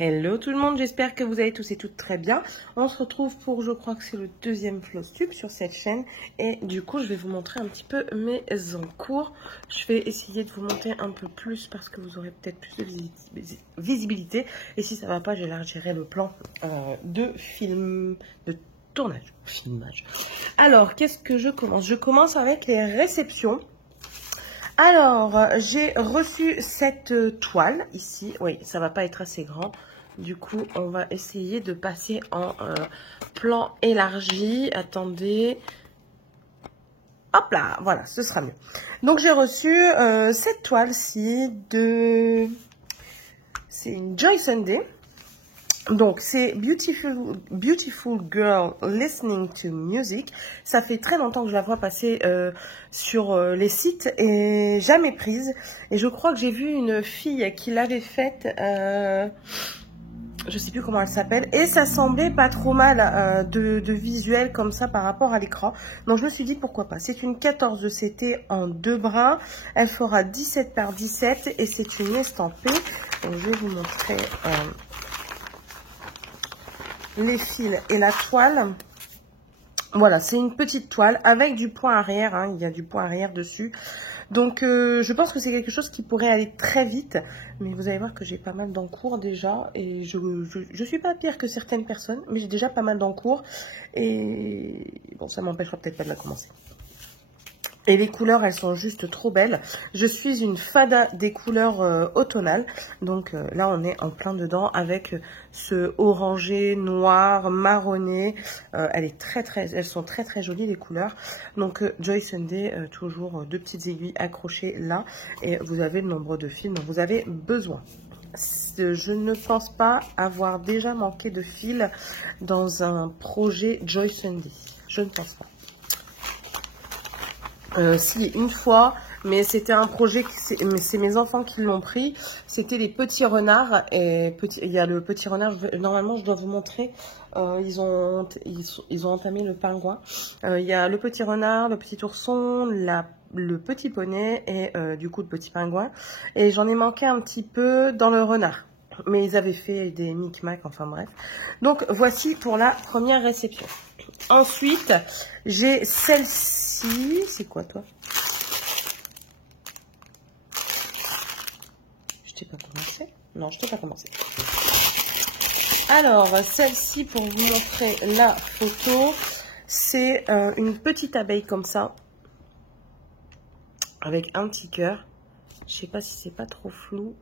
Hello tout le monde, j'espère que vous allez tous et toutes très bien. On se retrouve pour, je crois que c'est le deuxième floss tube sur cette chaîne. Et du coup, je vais vous montrer un petit peu mes encours. Je vais essayer de vous montrer un peu plus parce que vous aurez peut-être plus de visibilité. Et si ça va pas, j'élargirai le plan de tournage, filmage. Alors, qu'est-ce que je commence? Je commence avec les réceptions. Alors, j'ai reçu cette toile ici. Oui, ça va pas être assez grand. Du coup, on va essayer de passer en plan élargi. Attendez. Hop là, voilà, ce sera mieux. Donc, j'ai reçu cette toile-ci de... C'est une Joy Sunday. Donc, c'est Beautiful Girl Listening to Music. Ça fait très longtemps que je la vois passer sur les sites et jamais prise. Et je crois que j'ai vu une fille qui l'avait faite, je sais plus comment elle s'appelle. Et ça semblait pas trop mal de visuel comme ça par rapport à l'écran. Donc, je me suis dit pourquoi pas. C'est une 14 CT en 2 brins. Elle fera 17 par 17 et c'est une estampée. Donc, je vais vous montrer... les fils et la toile. Voilà, c'est une petite toile avec du point arrière, hein, il y a du point arrière dessus. Donc, je pense que c'est quelque chose qui pourrait aller très vite. Mais vous allez voir que j'ai pas mal d'encours déjà. Et je suis pas pire que certaines personnes, mais j'ai déjà pas mal d'encours. Et bon, ça m'empêchera peut-être pas de la commencer. Et les couleurs, elles sont juste trop belles. Je suis une fada des couleurs automnales. Donc là, on est en plein dedans avec ce orangé, noir, marronné. Elles sont très jolies les couleurs. Donc Joy Sunday, toujours 2 petites aiguilles accrochées là. Et vous avez le nombre de fils dont vous avez besoin. Je ne pense pas avoir déjà manqué de fils dans un projet Joy Sunday. Je ne pense pas. Si, une fois, mais c'était un projet, c'est mes enfants qui l'ont pris. C'était les petits renards. Et il y a le petit renard, normalement je dois vous montrer. Ils ont entamé le pingouin. Il y a le petit renard, le petit ourson, le petit poney et du coup le petit pingouin. Et j'en ai manqué un petit peu dans le renard. Mais ils avaient fait des micmacs, enfin bref. Donc voici pour la première réception. Ensuite, j'ai celle-ci. C'est quoi, toi? Je t'ai pas commencé? Non, je t'ai pas commencé. Alors, celle-ci, pour vous montrer la photo, c'est une petite abeille comme ça, avec un petit cœur. Je sais pas si c'est pas trop flou.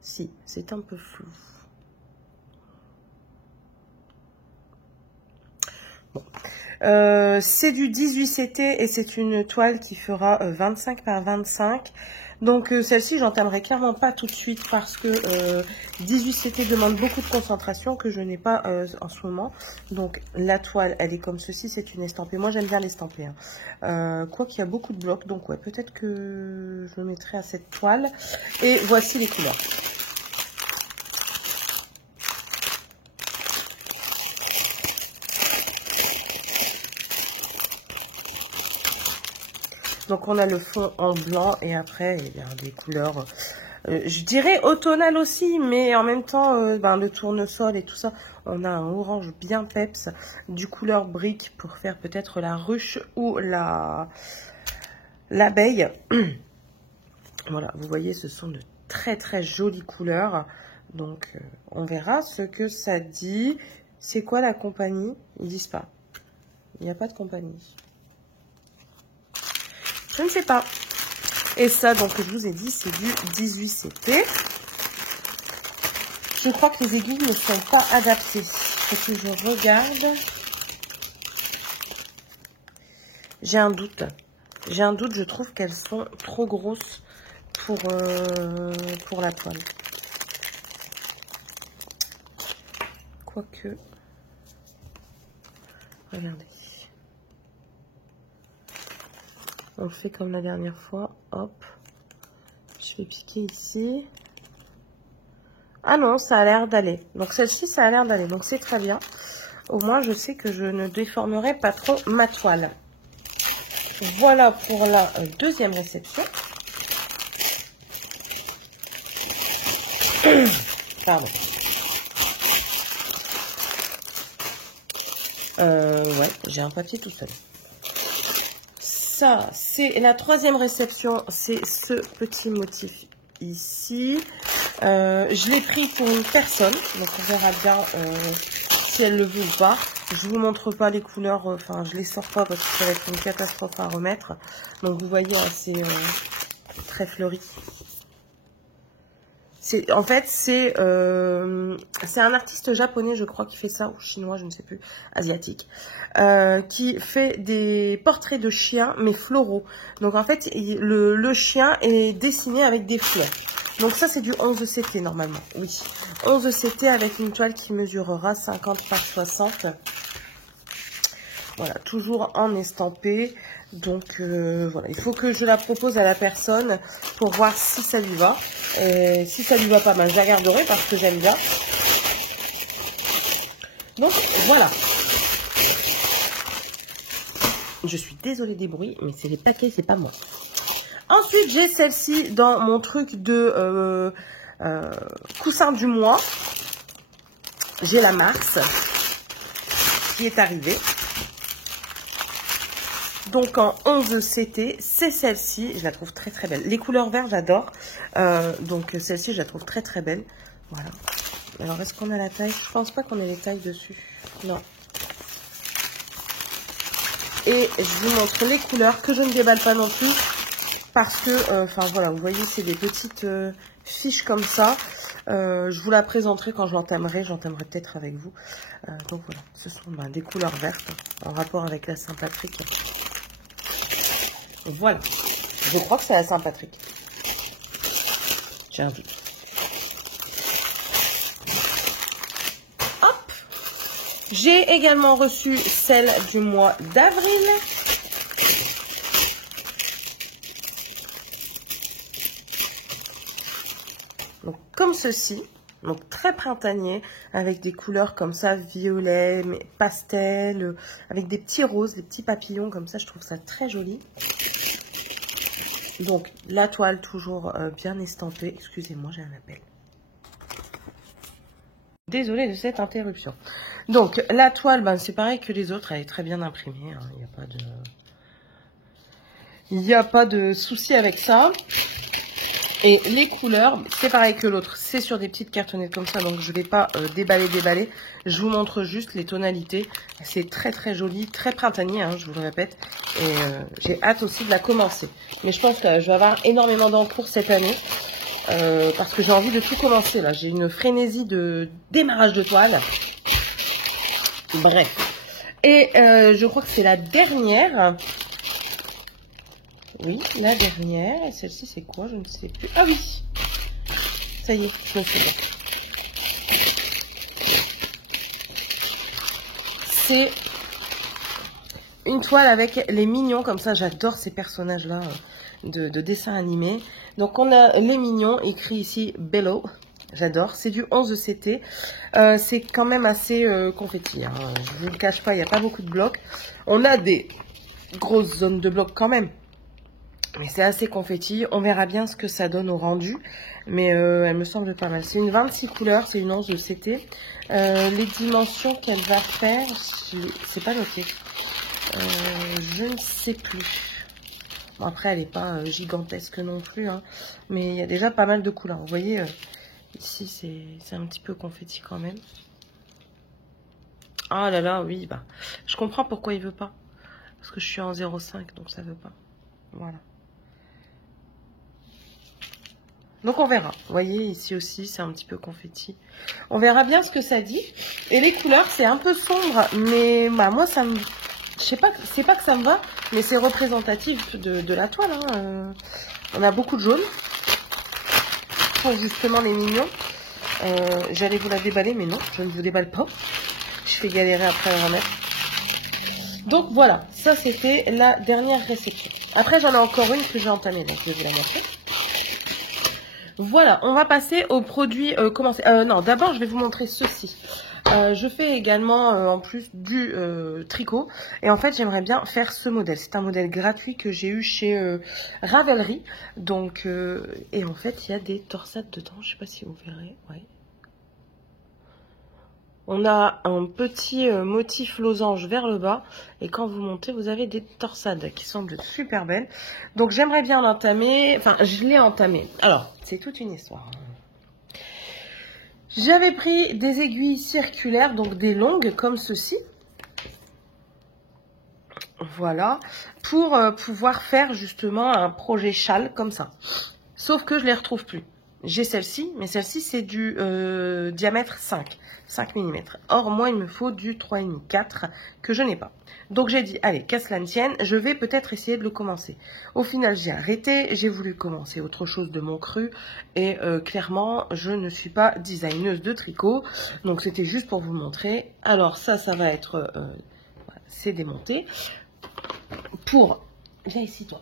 Si, c'est un peu flou. Bon. C'est du 18 CT et c'est une toile qui fera 25 par 25. Donc celle-ci, j'entamerai clairement pas tout de suite parce que 18 CT demande beaucoup de concentration que je n'ai pas en ce moment. Donc la toile, elle est comme ceci, c'est une estampée. Moi, j'aime bien l'estamper. Hein. Quoi qu'il y a beaucoup de blocs, donc ouais, peut-être que je mettrai à cette toile. Et voici les couleurs. Donc, on a le fond en blanc et après, il y a des couleurs, je dirais automnales aussi, mais en même temps, le tournesol et tout ça, on a un orange bien peps, du couleur brique pour faire peut-être la ruche ou l'abeille. Voilà, vous voyez, ce sont de très jolies couleurs. Donc, on verra ce que ça dit. C'est quoi la compagnie? Ils disent pas. Il n'y a pas de compagnie. Je ne sais pas. Et ça, donc, je vous ai dit, c'est du 18 CT. Je crois que les aiguilles ne sont pas adaptées. Faut que je regarde. J'ai un doute. J'ai un doute, je trouve qu'elles sont trop grosses pour la toile. Quoique. Regardez. On le fait comme la dernière fois. Hop. Je vais piquer ici. Ah non, ça a l'air d'aller. Donc celle-ci, ça a l'air d'aller. Donc c'est très bien. Au moins, je sais que je ne déformerai pas trop ma toile. Voilà pour la deuxième réception. Pardon. Ouais, j'ai un papier tout seul. Ça, c'est la troisième réception. C'est ce petit motif ici. Je l'ai pris pour une personne. Donc, on verra bien si elle le veut ou pas. Je vous montre pas les couleurs. Enfin, je les sors pas parce que ça va être une catastrophe à remettre. Donc, vous voyez, c'est très fleuri. En fait, c'est un artiste japonais, je crois, qui fait ça, ou chinois, je ne sais plus, asiatique, qui fait des portraits de chiens, mais floraux. Donc, en fait, le chien est dessiné avec des fleurs. Donc, ça, c'est du 11 CT, normalement, oui. 11 CT avec une toile qui mesurera 50 par 60. Voilà, toujours en estampé. Donc, voilà, il faut que je la propose à la personne pour voir si ça lui va. Et si ça lui va pas mal, je la garderai parce que j'aime bien. Donc, voilà. Je suis désolée des bruits, mais c'est les paquets, c'est pas moi. Ensuite, j'ai celle-ci dans mon truc de coussin du mois. J'ai la Mars qui est arrivée. Donc en 11 CT, c'est celle-ci. Je la trouve très très belle. Les couleurs vertes, j'adore. Donc celle-ci, je la trouve très très belle. Voilà. Alors, est-ce qu'on a la taille? Je pense pas qu'on ait les tailles dessus. Non. Et je vous montre les couleurs que je ne déballe pas non plus. Parce que, enfin voilà, vous voyez, c'est des petites fiches comme ça. Je vous la présenterai quand je l'entamerai. J'entamerai peut-être avec vous. Donc voilà, ce sont des couleurs vertes en rapport avec la Saint-Patrick. Voilà. Je crois que c'est la Saint-Patrick. J'ai un doute. Hop. J'ai également reçu celle du mois d'avril. Donc, comme ceci. Donc, très printanier, avec des couleurs comme ça, violet, mais pastel, avec des petits roses, des petits papillons, comme ça, je trouve ça très joli. Donc, la toile toujours bien estampée. Excusez-moi, j'ai un appel. Désolée de cette interruption. Donc, la toile, c'est pareil que les autres, elle est très bien imprimée. Hein. Il n'y a pas de souci avec ça. Et les couleurs, c'est pareil que l'autre. C'est sur des petites cartonnettes comme ça, donc je ne vais pas déballer. Je vous montre juste les tonalités. C'est très très joli, très printanier, hein, je vous le répète. Et j'ai hâte aussi de la commencer. Mais je pense que je vais avoir énormément d'encours cette année. Parce que j'ai envie de tout commencer là. J'ai une frénésie de démarrage de toile. Bref. Et je crois que c'est la dernière. Oui, la dernière. Et celle-ci, c'est quoi? Je ne sais plus. Ah oui! Ça y est, je me souviens. C'est une toile avec les mignons, comme ça. J'adore ces personnages-là de dessins animés. Donc, on a les mignons, écrit ici Bello. J'adore. C'est du 11 CT. C'est quand même assez confetti. Hein. Je ne vous le cache pas, il n'y a pas beaucoup de blocs. On a des grosses zones de blocs quand même. Mais c'est assez confetti. On verra bien ce que ça donne au rendu. Mais elle me semble pas mal. C'est une 26 couleurs. C'est une 11 de CT. Les dimensions qu'elle va faire, c'est pas noté. Je ne sais plus. Bon, après, elle n'est pas gigantesque non plus. Hein, mais il y a déjà pas mal de couleurs. Vous voyez, ici, c'est un petit peu confetti quand même. Ah là là, oui. Je comprends pourquoi il veut pas. Parce que je suis en 0,5, donc ça veut pas. Voilà. Donc on verra. Vous voyez, ici aussi, c'est un petit peu confetti. On verra bien ce que ça dit. Et les couleurs, c'est un peu sombre. Mais moi, ça me... Je sais pas, c'est pas que ça me va, mais c'est représentatif de la toile. Hein. On a beaucoup de jaune. Pour justement les mignons. J'allais vous la déballer, mais non, je ne vous déballe pas. Je fais galérer après à la remettre. Donc voilà, ça c'était la dernière réception. Après, j'en ai encore une que j'ai entamée, donc je vais vous la montrer. Voilà, on va passer aux produits commencés. Non, d'abord, je vais vous montrer ceci. Je fais également en plus du tricot. Et en fait, j'aimerais bien faire ce modèle. C'est un modèle gratuit que j'ai eu chez Ravelry. Donc, et en fait, il y a des torsades dedans. Je sais pas si vous verrez. Ouais. On a un petit motif losange vers le bas. Et quand vous montez, vous avez des torsades qui semblent super belles. Donc, j'aimerais bien l'entamer. Enfin, je l'ai entamé. Alors, c'est toute une histoire. J'avais pris des aiguilles circulaires, donc des longues comme ceci. Voilà, pour pouvoir faire justement un projet châle comme ça. Sauf que je ne les retrouve plus. J'ai celle-ci, mais celle-ci c'est du diamètre 5 mm. Or, moi, il me faut du 3,5, 4 que je n'ai pas. Donc, j'ai dit, allez, qu'à cela ne tienne, je vais peut-être essayer de le commencer. Au final, j'ai arrêté, j'ai voulu commencer autre chose de mon cru. Et clairement, je ne suis pas designeuse de tricot. Donc, c'était juste pour vous montrer. Alors, ça va être... voilà, c'est démonté. Viens ici, toi.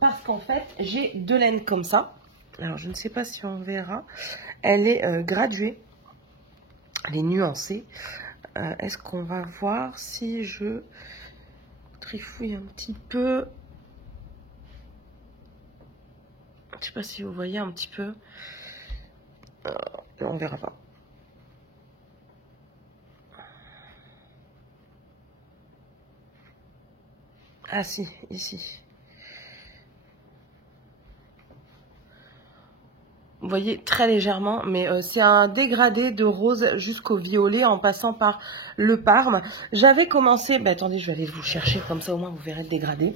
Parce qu'en fait, j'ai deux laines comme ça. Alors, je ne sais pas si on verra. Elle est graduée. Elle est nuancée. Est-ce qu'on va voir si je trifouille un petit peu? Je ne sais pas si vous voyez un petit peu. On verra pas. Ah si, ici. Vous voyez très légèrement, mais c'est un dégradé de rose jusqu'au violet en passant par le Parme. J'avais commencé... attendez, je vais aller vous chercher, comme ça au moins vous verrez le dégradé.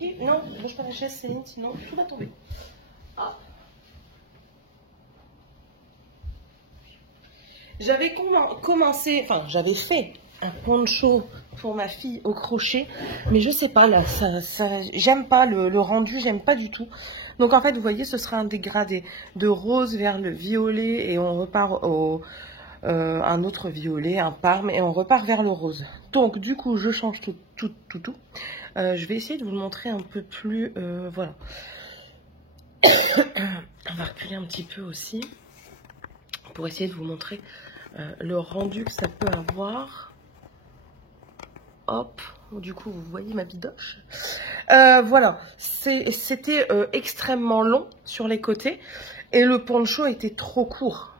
Et non, ne bouge pas la chaise, Céline, sinon tout va tomber. Hop. J'avais commencé, enfin j'avais fait un poncho pour ma fille au crochet, mais je sais pas là, j'aime pas le rendu, j'aime pas du tout. Donc en fait, vous voyez, ce sera un dégradé de rose vers le violet et on repart au un autre violet, un parme et on repart vers le rose. Donc du coup, je change tout. Je vais essayer de vous le montrer un peu plus, voilà. On va reculer un petit peu aussi pour essayer de vous montrer le rendu que ça peut avoir. Hop, du coup vous voyez ma bidoche. Voilà, c'était extrêmement long sur les côtés et le poncho était trop court.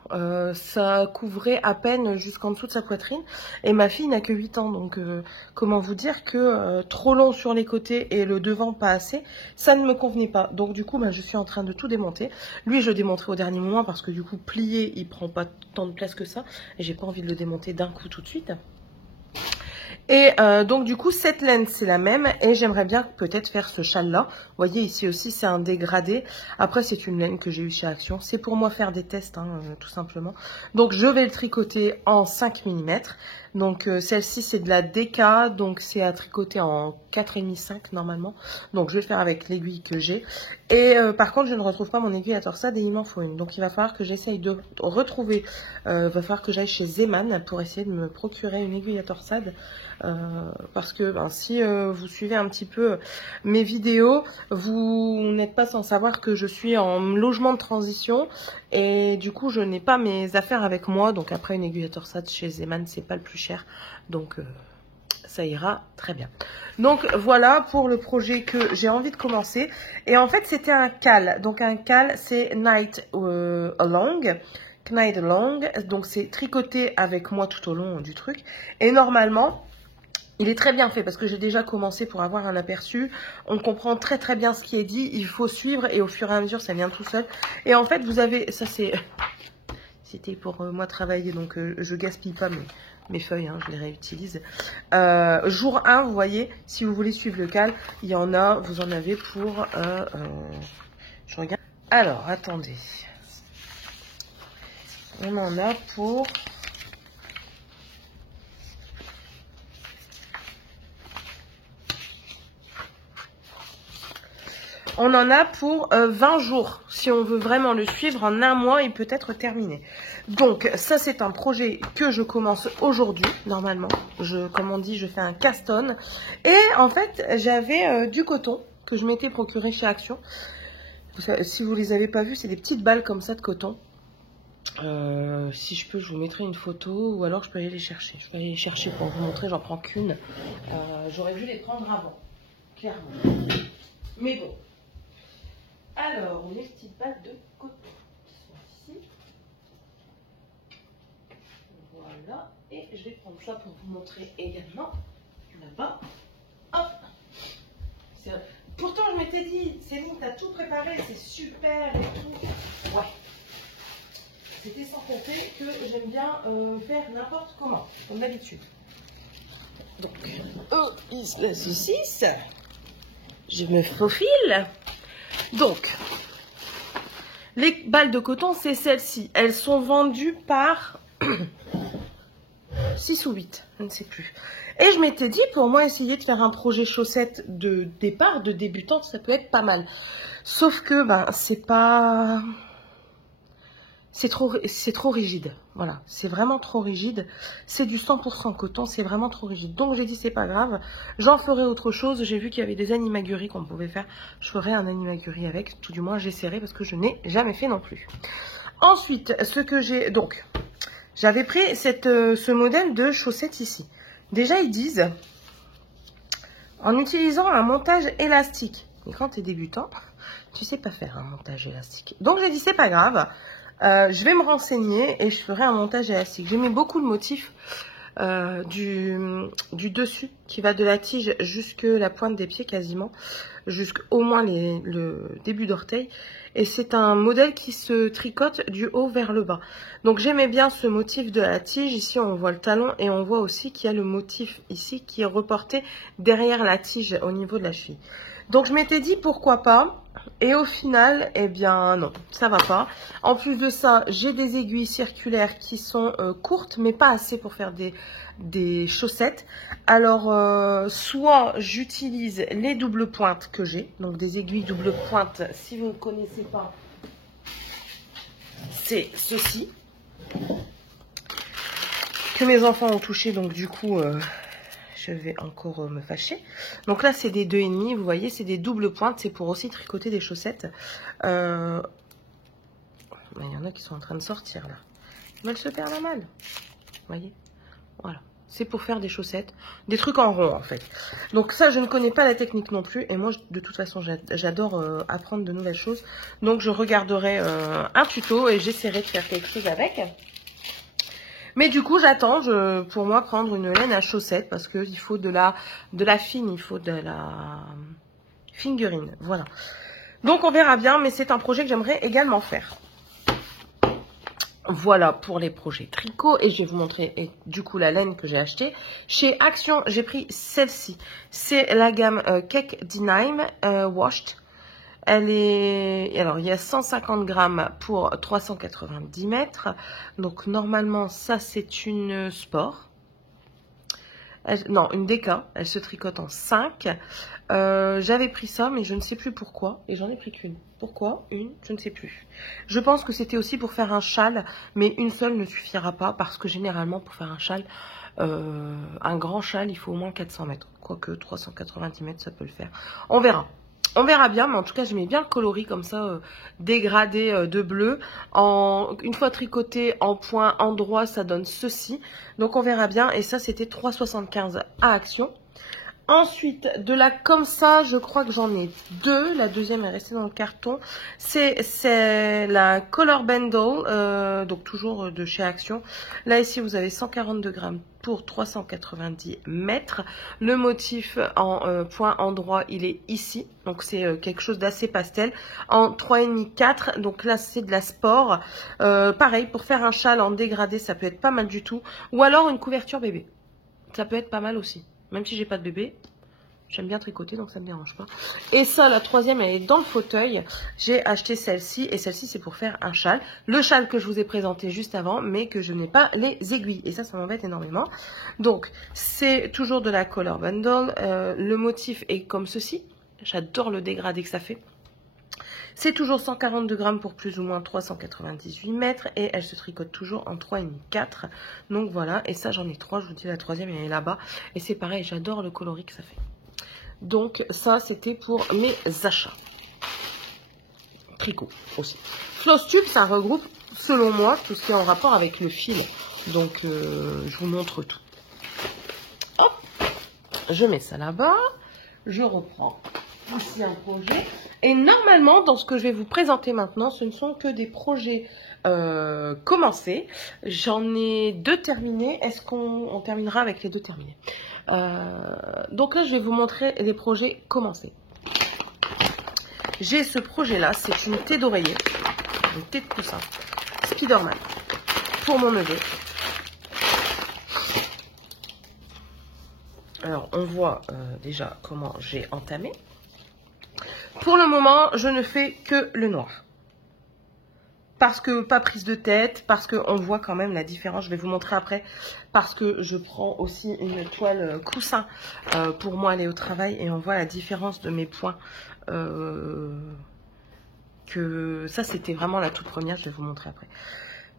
Ça couvrait à peine jusqu'en dessous de sa poitrine et ma fille n'a que 8 ans, donc comment vous dire que trop long sur les côtés et le devant pas assez, ça ne me convenait pas. Donc du coup je suis en train de tout démonter. Lui je le démonterai au dernier moment parce que du coup plié il prend pas tant de place que ça et j'ai pas envie de le démonter d'un coup tout de suite. Et donc du coup cette laine c'est la même et j'aimerais bien peut-être faire ce châle là. Vous voyez ici aussi c'est un dégradé. Après c'est une laine que j'ai eu chez Action. C'est pour moi faire des tests tout simplement. Donc je vais le tricoter en 5 mm. Donc celle-ci c'est de la DK. Donc c'est à tricoter en 4,5 5 normalement. Donc je vais faire avec l'aiguille que j'ai. Et par contre je ne retrouve pas mon aiguille à torsade et il m'en faut une. Donc il va falloir que j'essaye de retrouver. Il va falloir que j'aille chez Zeman pour essayer de me procurer une aiguille à torsade. Parce que si vous suivez un petit peu mes vidéos, vous n'êtes pas sans savoir que je suis en logement de transition et du coup je n'ai pas mes affaires avec moi. Donc après une aiguille à torsade chez Zeman c'est pas le plus cher, donc ça ira très bien. Donc voilà pour le projet que j'ai envie de commencer. Et en fait c'était un cal. Donc un cal c'est Night Along. Night Along, donc c'est tricoté avec moi tout au long du truc. Et normalement il est très bien fait parce que j'ai déjà commencé pour avoir un aperçu. On comprend très très bien ce qui est dit. Il faut suivre et au fur et à mesure, ça vient tout seul. Et en fait, vous avez... Ça, c'était pour moi travailler, donc je gaspille pas mes feuilles, je les réutilise. Jour 1, vous voyez, si vous voulez suivre le cal, il y en a, vous en avez pour... je regarde. Alors, attendez. On en a pour... On en a pour 20 jours. Si on veut vraiment le suivre, en un mois, il peut être terminé. Donc, ça, c'est un projet que je commence aujourd'hui, normalement. Comme on dit, je fais un caston. Et en fait, j'avais du coton que je m'étais procuré chez Action. Si vous les avez pas vus, c'est des petites balles comme ça de coton. Si je peux, je vous mettrai une photo ou alors je peux aller les chercher. Je vais aller les chercher pour vous montrer, j'en prends qu'une. J'aurais dû les prendre avant, clairement. Mais bon. Alors, les petites balles de coton qui sont ici. Voilà. Et je vais prendre ça pour vous montrer également là-bas. Hop. Pourtant, je m'étais dit, Céline, t'as tout préparé, c'est super et tout. Ouais. C'était sans compter que j'aime bien faire n'importe comment, comme d'habitude. Donc, la saucisse. Je me faufile. Donc, les balles de coton, c'est celles-ci. Elles sont vendues par 6 ou 8, je ne sais plus. Et je m'étais dit, pour moi, essayer de faire un projet chaussette de départ, de débutante, ça peut être pas mal. Sauf que, ben, c'est pas... C'est trop rigide, voilà, c'est vraiment trop rigide, c'est du 100% coton, c'est vraiment trop rigide. Donc j'ai dit c'est pas grave, j'en ferai autre chose, j'ai vu qu'il y avait des animagueries qu'on pouvait faire, je ferai un animaguerie avec, tout du moins j'essaierai parce que je n'ai jamais fait non plus. Ensuite, ce que j'ai, donc, j'avais pris ce modèle de chaussettes ici. Déjà ils disent, en utilisant un montage élastique, mais quand tu es débutant, tu sais pas faire un montage élastique. Donc j'ai dit c'est pas grave. Je vais me renseigner et je ferai un montage élastique. J'ai mis beaucoup de motifs du dessus qui va de la tige jusque la pointe des pieds quasiment, jusqu'au moins le début d'orteil. Et c'est un modèle qui se tricote du haut vers le bas. Donc j'aimais bien ce motif de la tige. Ici on voit le talon et on voit aussi qu'il y a le motif ici qui est reporté derrière la tige au niveau de la cheville. Donc je m'étais dit pourquoi pas. Et au final, eh bien non, ça va pas. En plus de ça, j'ai des aiguilles circulaires qui sont courtes, mais pas assez pour faire des chaussettes. Alors, soit j'utilise les doubles pointes que j'ai, donc des aiguilles double pointe, si vous ne connaissez pas, c'est ceci, que mes enfants ont touché, donc du coup... je vais encore me fâcher. Donc là, c'est des 2,5, vous voyez, c'est des doubles pointes. C'est pour aussi tricoter des chaussettes. Il y en a qui sont en train de sortir, là. Ils veulent se faire la malle. Vous voyez, voilà. C'est pour faire des chaussettes. Des trucs en rond, en fait. Donc ça, je ne connais pas la technique non plus. Et moi, de toute façon, j'adore apprendre de nouvelles choses. Donc, je regarderai un tuto et j'essaierai de faire quelque chose avec. Mais du coup, j'attends pour moi prendre une laine à chaussettes parce qu'il faut de la fine, il faut de la fingering. Voilà. Donc, on verra bien, mais c'est un projet que j'aimerais également faire. Voilà pour les projets tricot et je vais vous montrer du coup la laine que j'ai achetée. Chez Action, j'ai pris celle-ci. C'est la gamme Cake Denim Washed. Elle est, alors il y a 150 grammes pour 390 mètres. Donc normalement ça c'est une sport. Non, une déca. Elle se tricote en 5. J'avais pris ça mais je ne sais plus pourquoi. Et j'en ai pris qu'une. Pourquoi une? Je ne sais plus. Je pense que c'était aussi pour faire un châle. Mais une seule ne suffira pas. Parce que généralement pour faire un châle, un grand châle il faut au moins 400 mètres. Quoique 390 mètres ça peut le faire. On verra. On verra bien, mais en tout cas, j'aimais bien le coloris comme ça, dégradé de bleu. Une fois tricoté en point endroit, ça donne ceci. Donc, on verra bien. Et ça, c'était 3,75 à Action. Ensuite, de là comme ça, je crois que j'en ai deux. La deuxième est restée dans le carton. C'est la Color Bundle, donc toujours de chez Action. Là, ici, vous avez 142 grammes pour 390 mètres. Le motif en point endroit, il est ici. Donc, c'est quelque chose d'assez pastel. En 3,5, 4. Donc là, c'est de la sport. Pareil, pour faire un châle en dégradé, ça peut être pas mal du tout. Ou alors une couverture bébé. Ça peut être pas mal aussi. Même si j'ai pas de bébé, j'aime bien tricoter, donc ça me dérange pas. Et ça, la troisième, elle est dans le fauteuil. J'ai acheté celle-ci, et celle-ci, c'est pour faire un châle. Le châle que je vous ai présenté juste avant, mais que je n'ai pas les aiguilles. Et ça m'embête énormément. Donc, c'est toujours de la Color Bundle. Le motif est comme ceci. J'adore le dégradé que ça fait. C'est toujours 142 grammes pour plus ou moins 398 mètres. Et elle se tricote toujours en 3,5, 4. Donc voilà, et ça j'en ai 3. Je vous dis la troisième, elle est là-bas. Et c'est pareil, j'adore le coloris que ça fait. Donc ça, c'était pour mes achats. Tricot aussi. Flosstube, ça regroupe selon moi, tout ce qui est en rapport avec le fil. Donc, je vous montre tout. Hop, je mets ça là-bas. Je reprends ici un projet. Et normalement, dans ce que je vais vous présenter maintenant, ce ne sont que des projets commencés. J'en ai 2 terminés. Est-ce qu'on terminera avec les 2 terminés? Donc là, je vais vous montrer les projets commencés. J'ai ce projet-là, c'est une thé d'oreiller, une thé de coussin, Spider-Man, pour mon neveu. Alors, on voit déjà comment j'ai entamé. Pour le moment, je ne fais que le noir. Parce que, pas prise de tête, parce qu'on voit quand même la différence. Je vais vous montrer après. Parce que je prends aussi une toile coussin pour moi aller au travail. Et on voit la différence de mes points. Que ça, c'était vraiment la toute première. Je vais vous montrer après.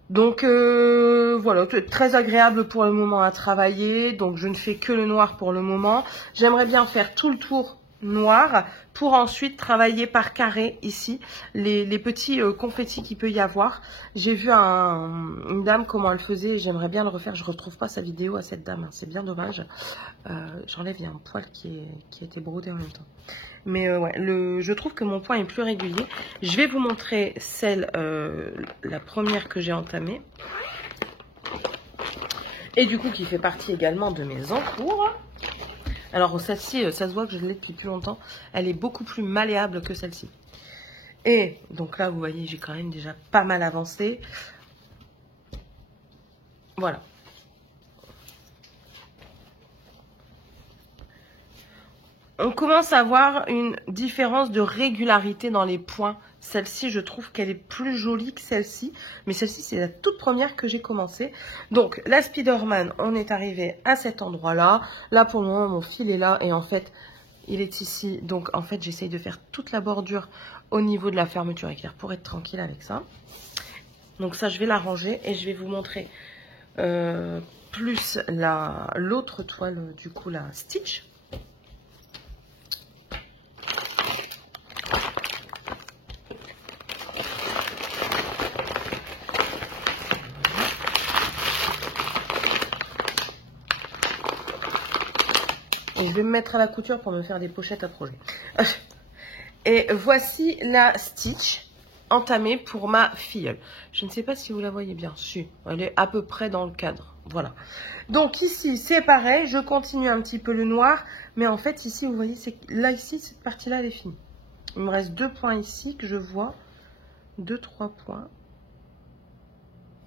Donc, voilà, très agréable pour le moment à travailler. Donc, je ne fais que le noir pour le moment. J'aimerais bien faire tout le tour noir pour ensuite travailler par carré ici les petits confettis qu'il peut y avoir. J'ai vu une dame comment elle faisait, j'aimerais bien le refaire. Je retrouve pas sa vidéo à cette dame, hein. C'est bien dommage. J'enlève, il y a un poil qui a été brodé en même temps. Mais ouais, je trouve que mon point est plus régulier. Je vais vous montrer celle, la première que j'ai entamée. Et du coup qui fait partie également de mes encours. Alors celle-ci, ça se voit que je l'ai depuis plus longtemps. Elle est beaucoup plus malléable que celle-ci. Et donc là, vous voyez, j'ai quand même déjà pas mal avancé. Voilà. On commence à avoir une différence de régularité dans les points. Celle-ci, je trouve qu'elle est plus jolie que celle-ci. Mais celle-ci, c'est la toute première que j'ai commencé. Donc, la Spider-Man, on est arrivé à cet endroit-là. Là, pour le moment, mon fil est là. Et en fait, il est ici. Donc, en fait, j'essaye de faire toute la bordure au niveau de la fermeture éclair pour être tranquille avec ça. Donc, ça, je vais la ranger. Et je vais vous montrer plus l'autre toile, du coup, la Stitch. Et je vais me mettre à la couture pour me faire des pochettes à projet. Et voici la Stitch entamée pour ma filleule. Je ne sais pas si vous la voyez bien. Si, elle est à peu près dans le cadre. Voilà. Donc ici, c'est pareil. Je continue un petit peu le noir. Mais en fait, ici, vous voyez, là, ici, cette partie-là, elle est finie. Il me reste 2 points ici que je vois. 2-3 points.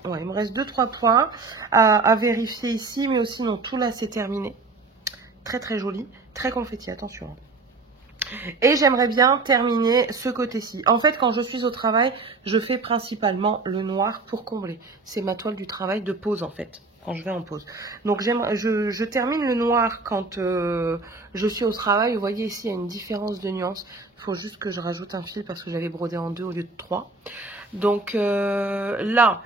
Ouais, il me reste 2-3 points à vérifier ici. Mais aussi, non, tout là, c'est terminé. Très très joli, très confetti, attention. Et j'aimerais bien terminer ce côté-ci. En fait, quand je suis au travail, je fais principalement le noir pour combler. C'est ma toile du travail de pause en fait, quand je vais en pause. Donc je termine le noir quand je suis au travail. Vous voyez ici, il y a une différence de nuance. Il faut juste que je rajoute un fil parce que j'avais brodé en 2 au lieu de 3. Donc là...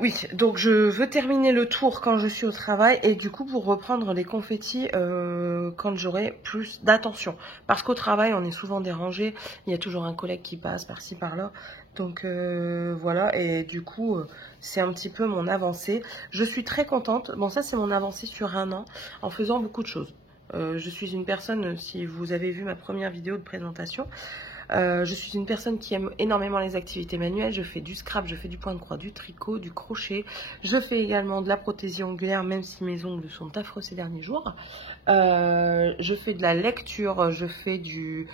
oui, donc je veux terminer le tour quand je suis au travail et du coup pour reprendre les confettis quand j'aurai plus d'attention. Parce qu'au travail, on est souvent dérangé, il y a toujours un collègue qui passe par-ci par-là. Donc voilà, et du coup, c'est un petit peu mon avancée. Je suis très contente. Bon, ça c'est mon avancée sur 1 an en faisant beaucoup de choses. Je suis une personne, si vous avez vu ma première vidéo de présentation, je suis une personne qui aime énormément les activités manuelles. Je fais du scrap, je fais du point de croix, du tricot, du crochet. Je fais également de la prothésie ongulaire, même si mes ongles sont affreux ces derniers jours. Je fais de la lecture, je fais du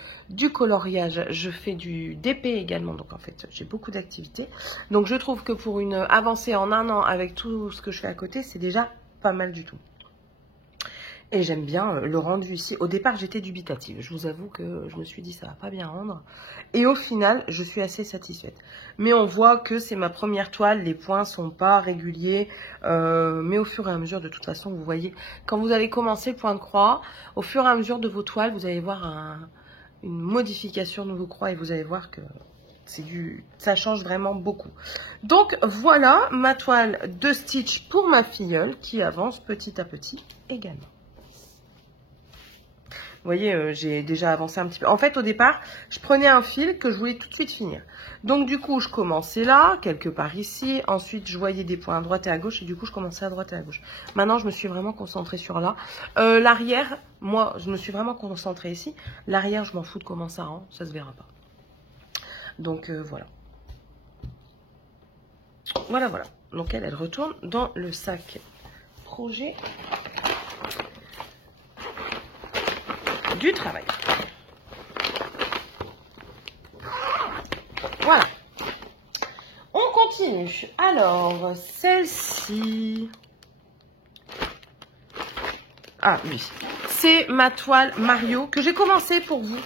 coloriage, je fais du DP également. Donc en fait, j'ai beaucoup d'activités. Donc je trouve que pour une avancée en 1 an avec tout ce que je fais à côté, c'est déjà pas mal du tout. Et j'aime bien le rendu ici. Au départ, j'étais dubitative. Je vous avoue que je me suis dit, ça va pas bien rendre. Et au final, je suis assez satisfaite. Mais on voit que c'est ma première toile. Les points sont pas réguliers. Mais au fur et à mesure, de toute façon, vous voyez, quand vous allez commencer le point de croix, au fur et à mesure de vos toiles, vous allez voir une modification de vos croix. Et vous allez voir que ça change vraiment beaucoup. Donc, voilà ma toile de Stitch pour ma filleule qui avance petit à petit également. voyez, j'ai déjà avancé un petit peu. En fait, au départ, je prenais un fil que je voulais tout de suite finir. Donc, du coup, je commençais là, quelque part ici. Ensuite, je voyais des points à droite et à gauche. Et du coup, je commençais à droite et à gauche. Maintenant, je me suis vraiment concentrée sur là. L'arrière, moi, je me suis vraiment concentrée ici. L'arrière, je m'en fous de comment ça rend. Ça se verra pas. Donc, voilà. Voilà, voilà. Donc, elle retourne dans le sac projet du travail. Voilà. On continue. Alors, celle-ci. Ah oui. C'est ma toile Mario que j'ai commencé pour vous,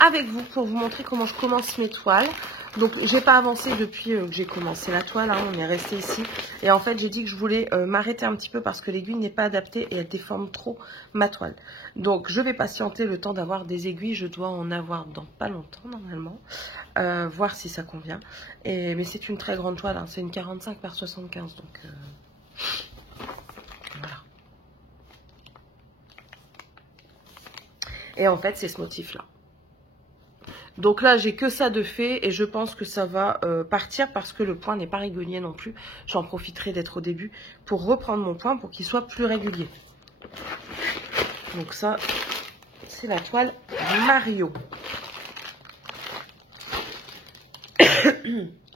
avec vous, pour vous montrer comment je commence mes toiles. Donc, j'ai pas avancé depuis que j'ai commencé la toile. Hein, on est resté ici. Et en fait, j'ai dit que je voulais m'arrêter un petit peu parce que l'aiguille n'est pas adaptée et elle déforme trop ma toile. Donc, je vais patienter le temps d'avoir des aiguilles. Je dois en avoir dans pas longtemps, normalement. Voir si ça convient. Mais c'est une très grande toile. Hein, c'est une 45 par 75. Donc, voilà. Et en fait, c'est ce motif-là. Donc là, j'ai que ça de fait et je pense que ça va partir parce que le point n'est pas régulier non plus. J'en profiterai d'être au début pour reprendre mon point pour qu'il soit plus régulier. Donc ça, c'est la toile Mario.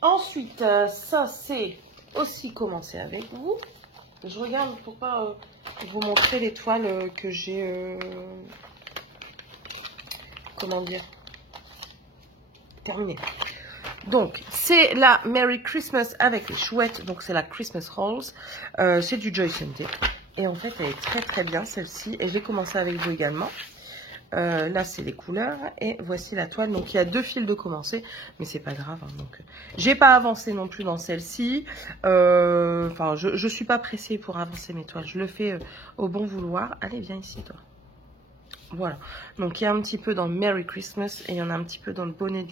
Ensuite, ça c'est aussi commencé avec vous. Je regarde pour pas vous montrer les toiles que j'ai... comment dire, terminé. Donc, c'est la Merry Christmas avec les chouettes. Donc, c'est la Christmas Rolls. C'est du Joyce & Day. Et en fait, elle est très très bien celle-ci. Et je vais commencer avec vous également. Là, c'est les couleurs. Et voici la toile. Donc, il y a 2 fils de commencer. Mais c'est pas grave. Hein, donc, j'ai pas avancé non plus dans celle-ci. Enfin, je suis pas pressée pour avancer mes toiles. Je le fais au bon vouloir. Allez, viens ici, toi. Voilà, donc il y a un petit peu dans Merry Christmas et il y en a un petit peu dans le bonnet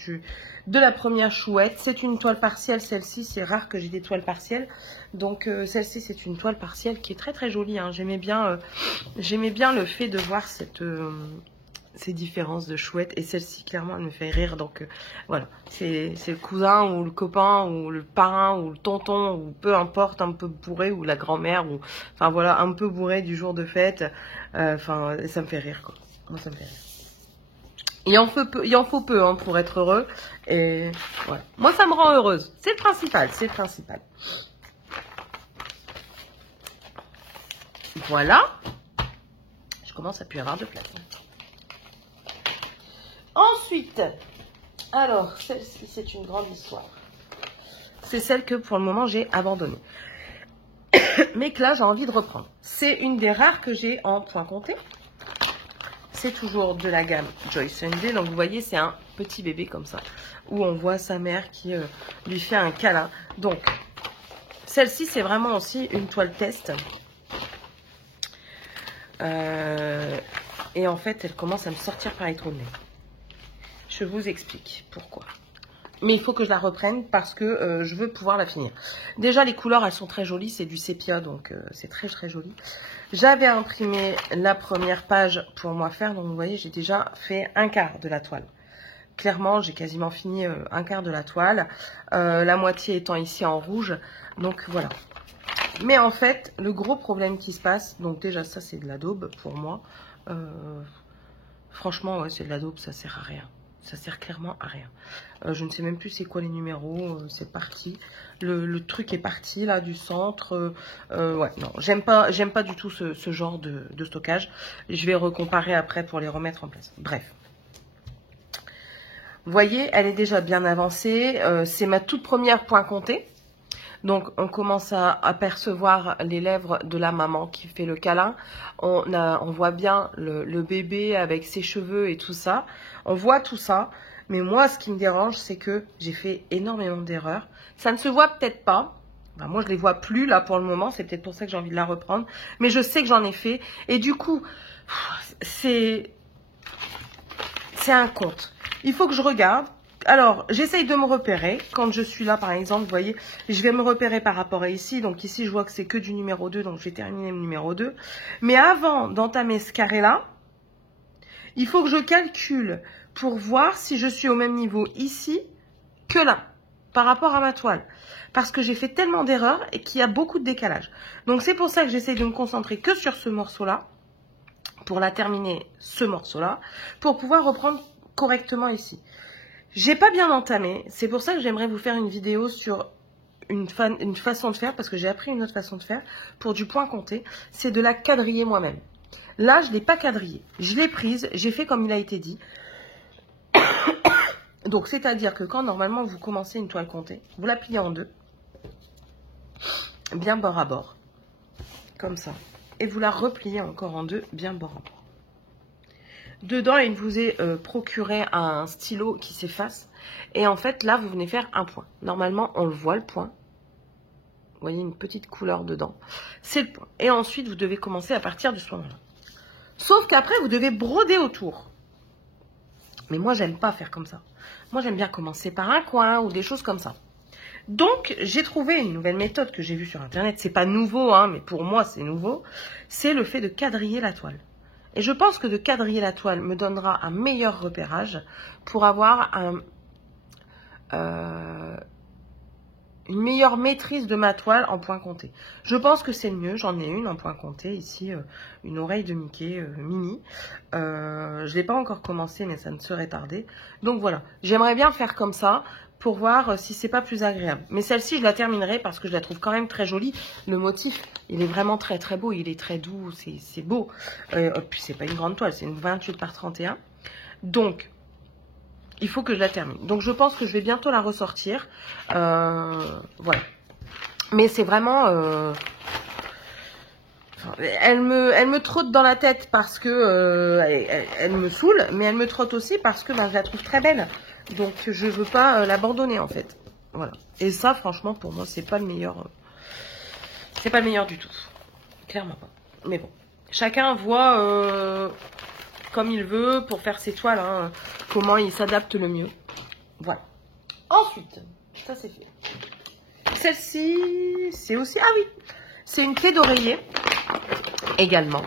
de la première chouette. C'est une toile partielle, celle-ci, c'est rare que j'ai des toiles partielles. Donc celle-ci, c'est une toile partielle qui est très très jolie. Hein. J'aimais bien le fait de voir ces différences de chouettes. Et celle-ci, clairement, elle me fait rire. Donc voilà, c'est le cousin ou le copain ou le parrain ou le tonton ou peu importe, un peu bourré ou la grand-mère. Enfin voilà, un peu bourré du jour de fête. Enfin, ça me fait rire quoi. Moi, ça me fait rire. Il en faut peu hein, pour être heureux. Et voilà. Moi, ça me rend heureuse. C'est le principal, c'est le principal. Voilà. Je commence à plus avoir de place. Ensuite, alors, celle-ci, c'est une grande histoire. C'est celle que, pour le moment, j'ai abandonnée. Mais que là, j'ai envie de reprendre. C'est une des rares que j'ai en point compté. C'est toujours de la gamme Joyce & Day. Donc, vous voyez, c'est un petit bébé comme ça. Où on voit sa mère qui lui fait un câlin. Donc, celle-ci, c'est vraiment aussi une toile test. Et en fait, elle commence à me sortir par les trous de nez. Je vous explique pourquoi. Mais il faut que je la reprenne parce que je veux pouvoir la finir. Déjà, les couleurs, elles sont très jolies. C'est du sépia, donc c'est très très joli. J'avais imprimé la première page pour moi faire. Donc, vous voyez, j'ai déjà fait un quart de la toile. Clairement, j'ai quasiment fini un quart de la toile. La moitié étant ici en rouge. Donc, voilà. Mais en fait, le gros problème qui se passe... Donc, déjà, ça, c'est de la daube pour moi. Franchement, ouais, c'est de la daube. Ça sert à rien. Ça sert clairement à rien. Je ne sais même plus c'est quoi les numéros. C'est parti. Le truc est parti là du centre. Ouais, non, j'aime pas du tout ce genre de stockage. Je vais recomparer après pour les remettre en place. Bref. Vous voyez, elle est déjà bien avancée. C'est ma toute première point compté. Donc, on commence à apercevoir les lèvres de la maman qui fait le câlin. On voit bien le bébé avec ses cheveux et tout ça. On voit tout ça. Mais moi, ce qui me dérange, c'est que j'ai fait énormément d'erreurs. Ça ne se voit peut-être pas. Ben, moi, je ne les vois plus là pour le moment. C'est peut-être pour ça que j'ai envie de la reprendre. Mais je sais que j'en ai fait. Et du coup, c'est un conte. Il faut que je regarde. Alors, j'essaye de me repérer. Quand je suis là, par exemple, vous voyez, je vais me repérer par rapport à ici. Donc ici, je vois que c'est que du numéro 2. Donc, je vais terminer le numéro 2. Mais avant d'entamer ce carré-là, Il faut que je calcule pour voir si je suis au même niveau ici que là, par rapport à ma toile. Parce que j'ai fait tellement d'erreurs et qu'il y a beaucoup de décalage. Donc c'est pour ça que j'essaie de me concentrer que sur ce morceau-là, pour la terminer ce morceau-là, pour pouvoir reprendre correctement ici. J'ai pas bien entamé, c'est pour ça que j'aimerais vous faire une vidéo sur une façon de faire, parce que j'ai appris une autre façon de faire, pour du point compté, c'est de la quadriller moi-même. Là, je ne l'ai pas quadrillée, je l'ai prise, j'ai fait comme il a été dit. Donc, c'est-à-dire que quand normalement vous commencez une toile comptée, vous la pliez en deux, bien bord à bord, comme ça, et vous la repliez encore en deux, bien bord à bord. Dedans, il vous est procuré un stylo qui s'efface. Et en fait, là, vous venez faire un point. Normalement, on le voit, le point. Vous voyez une petite couleur dedans. C'est le point. Et ensuite, vous devez commencer à partir de ce moment-là. Sauf qu'après, vous devez broder autour. Mais moi, j'aime pas faire comme ça. Moi, j'aime bien commencer par un coin ou des choses comme ça. Donc, j'ai trouvé une nouvelle méthode que j'ai vue sur Internet. C'est pas nouveau, hein, mais pour moi, c'est nouveau. C'est le fait de quadriller la toile. Et je pense que de quadriller la toile me donnera un meilleur repérage pour avoir une meilleure maîtrise de ma toile en point compté. Je pense que c'est le mieux. J'en ai une en point compté ici, une oreille de Mickey mini. Je ne l'ai pas encore commencé, mais ça ne serait tardé. Donc voilà, j'aimerais bien faire comme ça pour voir si c'est pas plus agréable. Mais celle-ci, je la terminerai parce que je la trouve quand même très jolie. Le motif, il est vraiment très très beau. Il est très doux, c'est beau. Puis c'est pas une grande toile, c'est une 28 par 31. Donc, il faut que je la termine. Donc, je pense que je vais bientôt la ressortir. Voilà. Mais c'est vraiment... elle me trotte dans la tête parce que elle me saoule. Mais elle me trotte aussi parce que je la trouve très belle. Donc, je veux pas l'abandonner, en fait. Voilà. Et ça, franchement, pour moi, c'est pas le meilleur... c'est pas le meilleur du tout. Clairement pas. Mais bon. Chacun voit... comme il veut pour faire ses toiles, hein, comment il s'adapte le mieux. Voilà. Ensuite, ça c'est fait. Celle-ci, c'est aussi... Ah oui, c'est une clé d'oreiller, également,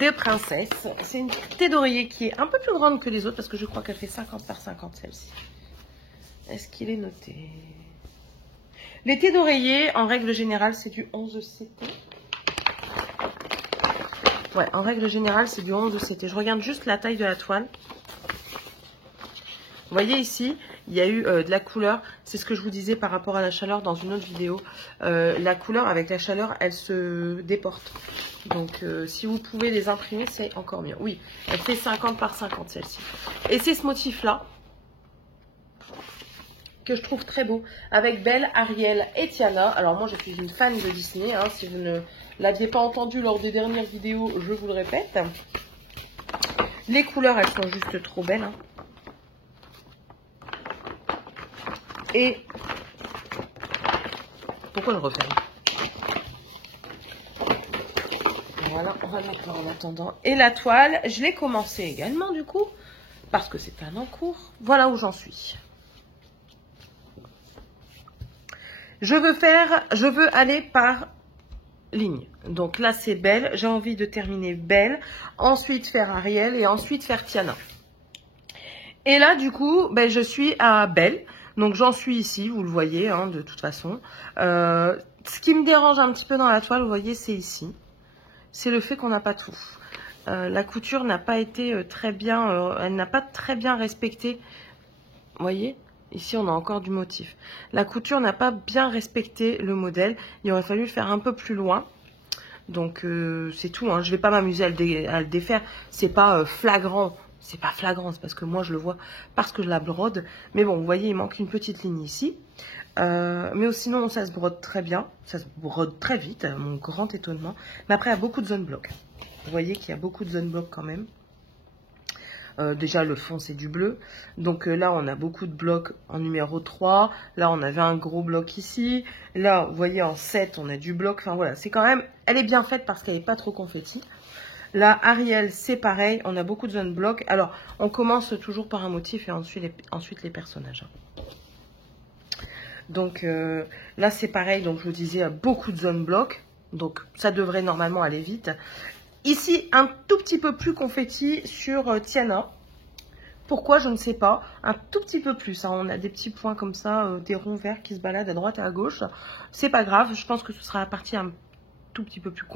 de princesse. C'est une clé d'oreiller qui est un peu plus grande que les autres, parce que je crois qu'elle fait 50 par 50, celle-ci. Est-ce qu'il est noté? Les clés d'oreiller, en règle générale, c'est du 11 CT. Ouais, en règle générale, c'est du 11 CT. Je regarde juste la taille de la toile. Vous voyez ici, il y a eu de la couleur. C'est ce que je vous disais par rapport à la chaleur dans une autre vidéo. La couleur, avec la chaleur, elle se déporte. Donc, si vous pouvez les imprimer, c'est encore mieux. Oui, elle fait 50 par 50, celle-ci. Et c'est ce motif-là que je trouve très beau, avec Belle, Ariel et Tiana. Alors moi, je suis une fan de Disney, hein, si vous ne l'aviez pas entendu lors des dernières vidéos, je vous le répète. Les couleurs, elles sont juste trop belles. Hein. Et... pourquoi le refaire? Voilà, on va le mettre en attendant. Et la toile, je l'ai commencé également, du coup, parce que c'est un en cours. Voilà où j'en suis. Je veux aller par ligne. Donc là, c'est Belle. J'ai envie de terminer Belle. Ensuite, faire Ariel. Et ensuite, faire Tiana. Et là, du coup, ben, je suis à Belle. Donc, j'en suis ici. Vous le voyez, hein, de toute façon. Ce qui me dérange un petit peu dans la toile, vous voyez, c'est ici. C'est le fait qu'on n'a pas tout. La couture n'a pas été très bien... elle n'a pas très bien respecté. Vous voyez ? Ici, on a encore du motif. La couture n'a pas bien respecté le modèle. Il aurait fallu le faire un peu plus loin. Donc, c'est tout. Hein. Je ne vais pas m'amuser à le défaire. C'est pas flagrant. C'est pas flagrant. C'est parce que moi, je le vois parce que je la brode. Mais bon, vous voyez, il manque une petite ligne ici. Mais sinon, ça se brode très bien. Ça se brode très vite, à mon grand étonnement. Mais après, il y a beaucoup de zones blocs. Vous voyez qu'il y a beaucoup de zones blocs quand même. Déjà le fond c'est du bleu, donc là on a beaucoup de blocs en numéro 3, là on avait un gros bloc ici, là vous voyez en 7 on a du bloc, enfin voilà, c'est quand même, elle est bien faite parce qu'elle n'est pas trop confetti. Là Ariel c'est pareil, on a beaucoup de zones blocs, alors on commence toujours par un motif et ensuite les personnages. Donc là c'est pareil, donc je vous disais beaucoup de zones blocs, donc ça devrait normalement aller vite. Ici, un tout petit peu plus confetti sur Tiana. Pourquoi, je ne sais pas. Un tout petit peu plus. Hein. On a des petits points comme ça, des ronds verts qui se baladent à droite et à gauche. C'est pas grave. Je pense que ce sera la partie un tout petit peu plus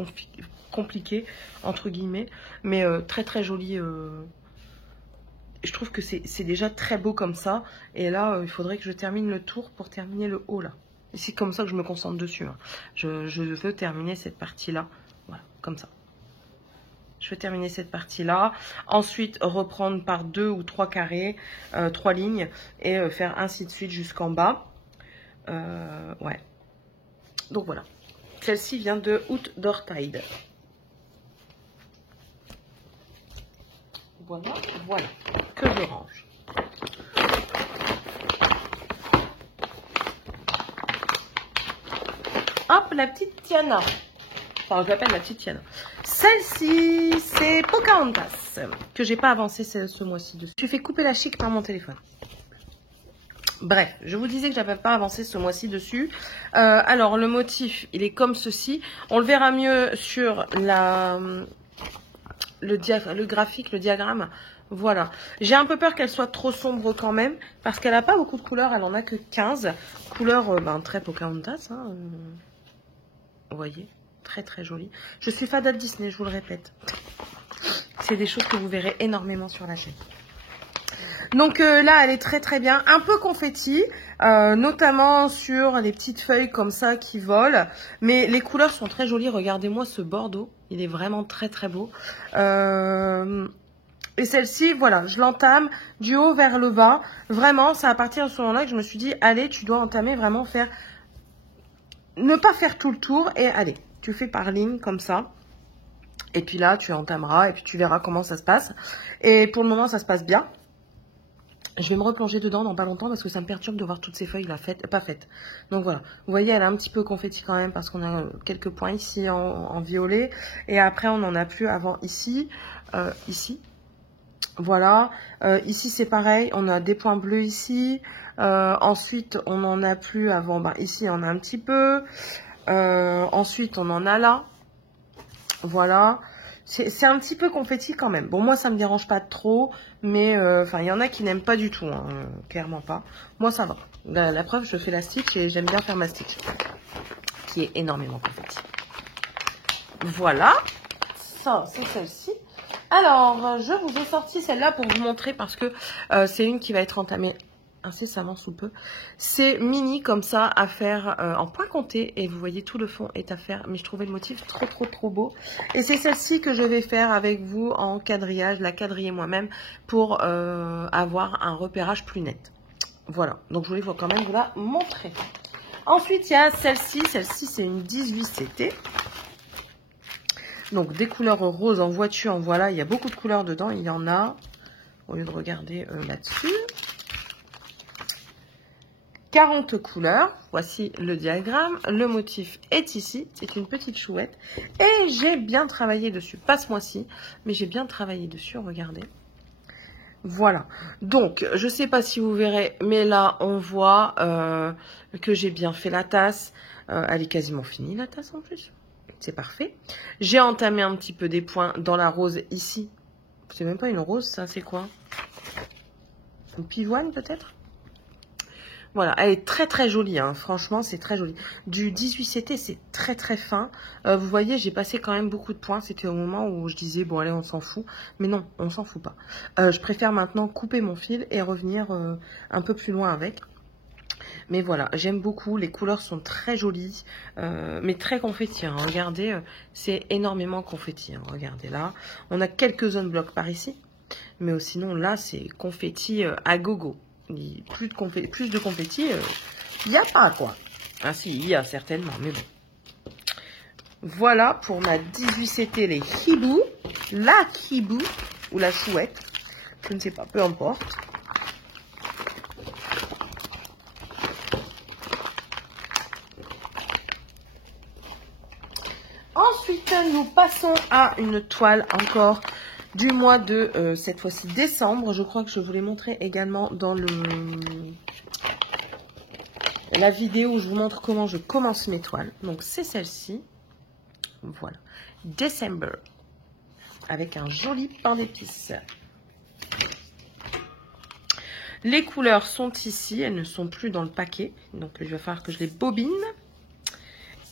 compliquée, entre guillemets. Mais très très jolie. Je trouve que c'est déjà très beau comme ça. Et là, il faudrait que je termine le tour pour terminer le haut là. Et c'est comme ça que je me concentre dessus. Hein. Je veux terminer cette partie-là. Voilà, comme ça. Je vais terminer cette partie-là. Ensuite, reprendre par 2 ou 3 carrés, 3 lignes, et faire ainsi de suite jusqu'en bas. Ouais. Donc voilà. Celle-ci vient de Outdoor-Tide. Voilà, voilà. Que je range. Hop, la petite Tiana. Enfin, je l'appelle la petite Tiana. Celle-ci, c'est Pocahontas, que j'ai pas avancé ce mois-ci dessus. Je fais couper la chic par mon téléphone. Bref, je vous disais que j'avais pas avancé ce mois-ci dessus. Alors, le motif, il est comme ceci. On le verra mieux sur le graphique, le diagramme. Voilà. J'ai un peu peur qu'elle soit trop sombre quand même, parce qu'elle n'a pas beaucoup de couleurs, elle en a que 15. Couleurs très Pocahontas, hein, vous voyez. Très très jolie. Je suis fan de Disney, je vous le répète. C'est des choses que vous verrez énormément sur la chaîne. Donc là, elle est très très bien. Un peu confetti, notamment sur les petites feuilles comme ça qui volent. Mais les couleurs sont très jolies. Regardez-moi ce bordeaux. Il est vraiment très très beau. Et celle-ci, voilà, je l'entame du haut vers le bas. Vraiment, c'est à partir de ce moment-là que je me suis dit, allez, tu dois entamer, vraiment faire... Ne pas faire tout le tour et allez. Tu fais par ligne comme ça. Et puis là, tu entameras et puis tu verras comment ça se passe. Et pour le moment, ça se passe bien. Je vais me replonger dedans dans pas longtemps parce que ça me perturbe de voir toutes ces feuilles là pas faites. Donc voilà. Vous voyez, elle est un petit peu confetti quand même parce qu'on a quelques points ici en violet. Et après, on n'en a plus avant ici. Ici. Voilà. Ici, c'est pareil. On a des points bleus ici. Ensuite, on n'en a plus avant. Ici, on a un petit peu. Ensuite, on en a là. Voilà. C'est un petit peu confetti quand même. Bon, moi, ça me dérange pas trop. Mais, il y en a qui n'aiment pas du tout. Hein, clairement pas. Moi, ça va. La preuve, je fais la stitch et j'aime bien faire ma stitch. Qui est énormément confetti. Voilà. Ça, c'est celle-ci. Alors, je vous ai sorti celle-là pour vous montrer parce que c'est une qui va être entamée incessamment sous peu. C'est mini comme ça à faire en point compté et vous voyez tout le fond est à faire, mais je trouvais le motif trop beau. Et c'est celle-ci que je vais faire avec vous en quadrillage, la quadriller moi-même pour avoir un repérage plus net. Voilà, donc je voulais quand même vous la montrer. Ensuite, il y a celle-ci. Celle-ci, c'est une 18CT. Donc, des couleurs roses en vois-tu, en voilà. Il y a beaucoup de couleurs dedans. Il y en a, au lieu de regarder là-dessus, 40 couleurs. Voici le diagramme. Le motif est ici. C'est une petite chouette. Et j'ai bien travaillé dessus. Pas ce mois-ci, mais j'ai bien travaillé dessus. Regardez. Voilà. Donc, je ne sais pas si vous verrez, mais là, on voit que j'ai bien fait la tasse. Elle est quasiment finie, la tasse, en plus. C'est parfait. J'ai entamé un petit peu des points dans la rose ici. C'est même pas une rose, ça, c'est quoi? Une pivoine, peut-être? Voilà, elle est très jolie, hein. Franchement, c'est très joli. Du 18CT, c'est très fin. Vous voyez, j'ai passé quand même beaucoup de points. C'était au moment où je disais, bon allez, on s'en fout. Mais non, on s'en fout pas. Je préfère maintenant couper mon fil et revenir un peu plus loin avec. Mais voilà, j'aime beaucoup. Les couleurs sont très jolies, mais très confetti. Hein. Regardez, c'est énormément confetti. Hein. Regardez là. On a quelques zones blocs par ici. Mais sinon, là, c'est confetti à gogo. Plus de confetti, il n'y a pas, quoi. Ah si, il y a certainement, mais bon. Voilà pour ma 18CT, les hibou. La hibou, ou la chouette. Je ne sais pas, peu importe. Ensuite, nous passons à une toile encore du mois de, cette fois-ci, décembre. Je crois que je vous l'ai montré également dans la vidéo où je vous montre comment je commence mes toiles. Donc, c'est celle-ci. Voilà. December. avec un joli pain d'épices. Les couleurs sont ici, elles ne sont plus dans le paquet, donc il va falloir que je les bobine.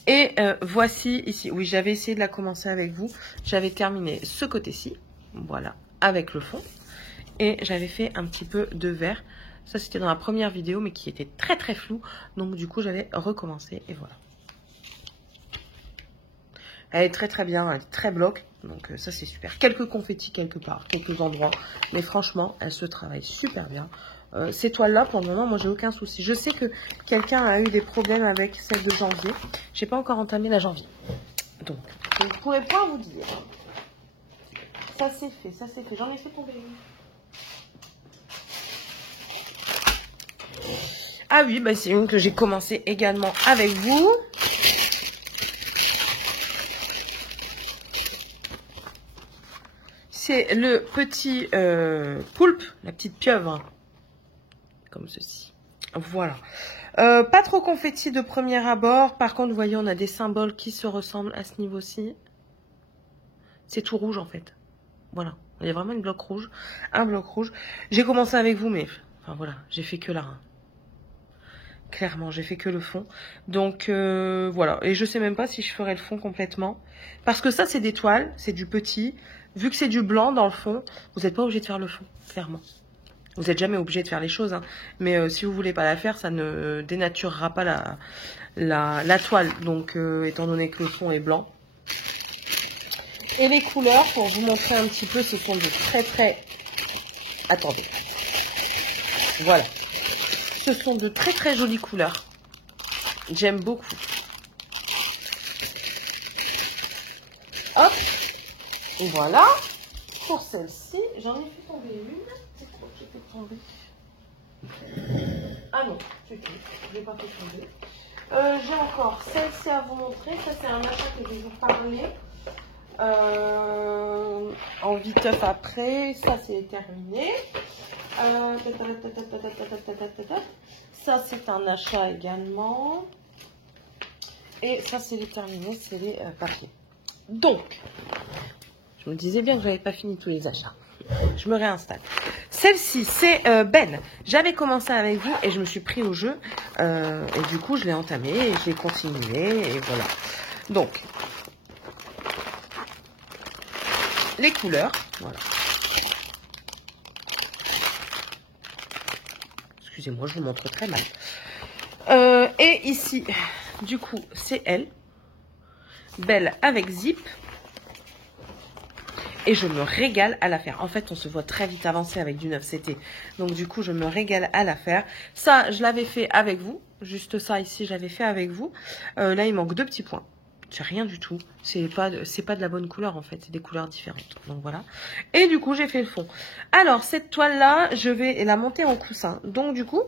Et voici ici, oui j'avais essayé de la commencer avec vous, j'avais terminé ce côté-ci, voilà, avec le fond. Et j'avais fait un petit peu de vert, ça c'était dans la première vidéo mais qui était très très flou, donc du coup j'avais recommencé et voilà. Elle est très très bien, elle est très bloc, donc ça c'est super. Quelques confettis quelque part, quelques endroits, mais franchement elle se travaille super bien. Ces toiles-là, pour le moment, moi, j'ai aucun souci. Je sais que quelqu'un a eu des problèmes avec celle de janvier. J'ai pas encore entamé la janvier. Donc, je ne pourrais pas vous dire. Ça c'est fait, ça c'est fait. J'en ai fait tomber une. Ah oui, bah c'est une que j'ai commencé également avec vous. C'est le petit poulpe, la petite pieuvre. Comme ceci. Voilà. Pas trop confetti de premier abord. Par contre, vous voyez, on a des symboles qui se ressemblent à ce niveau-ci. C'est tout rouge, en fait. Voilà. Il y a vraiment une bloc rouge. Un bloc rouge. J'ai commencé avec vous, mais... Enfin, voilà. J'ai fait que là. Hein. Clairement, j'ai fait que le fond. Donc, voilà. Et je sais même pas si je ferai le fond complètement. Parce que ça, c'est des toiles. C'est du petit. Vu que c'est du blanc dans le fond, vous n'êtes pas obligé de faire le fond. Clairement. Vous n'êtes jamais obligé de faire les choses, hein. Mais si vous voulez pas la faire, ça ne dénaturera pas la toile. Donc, étant donné que le fond est blanc. Et les couleurs, pour vous montrer un petit peu, ce sont de très très... Attendez. Voilà. Ce sont de très très jolies couleurs. J'aime beaucoup. Hop. Voilà. Pour celle-ci, j'en ai fait tomber une. Ah non, c'est tout. Je n'ai pas fait tomber. J'ai encore celle-ci à vous montrer. Ça, c'est un achat que je vais vous parler en viteuf après. Ça, c'est terminé. Ça, c'est un achat également. Et ça, c'est les terminés, c'est les papiers. Donc, je me disais bien que je n'avais pas fini tous les achats. Je me réinstalle. Celle-ci, c'est Ben. J'avais commencé avec vous et je me suis pris au jeu. Et du coup, je l'ai entamé et je l'ai continué. Et voilà. Donc, les couleurs. Voilà. Excusez-moi, je vous montre très mal. Et ici, du coup, c'est elle. Belle avec zip. Et je me régale à la faire. En fait, on se voit très vite avancer avec du 9CT. Donc, du coup, je me régale à la faire. Ça, je l'avais fait avec vous. Juste ça, ici, j'avais fait avec vous. Là, il manque 2 petits points. C'est rien du tout. C'est pas de la bonne couleur, en fait. C'est des couleurs différentes. Donc, voilà. Et du coup, j'ai fait le fond. Alors, cette toile-là, je vais la monter en coussin. Donc, du coup...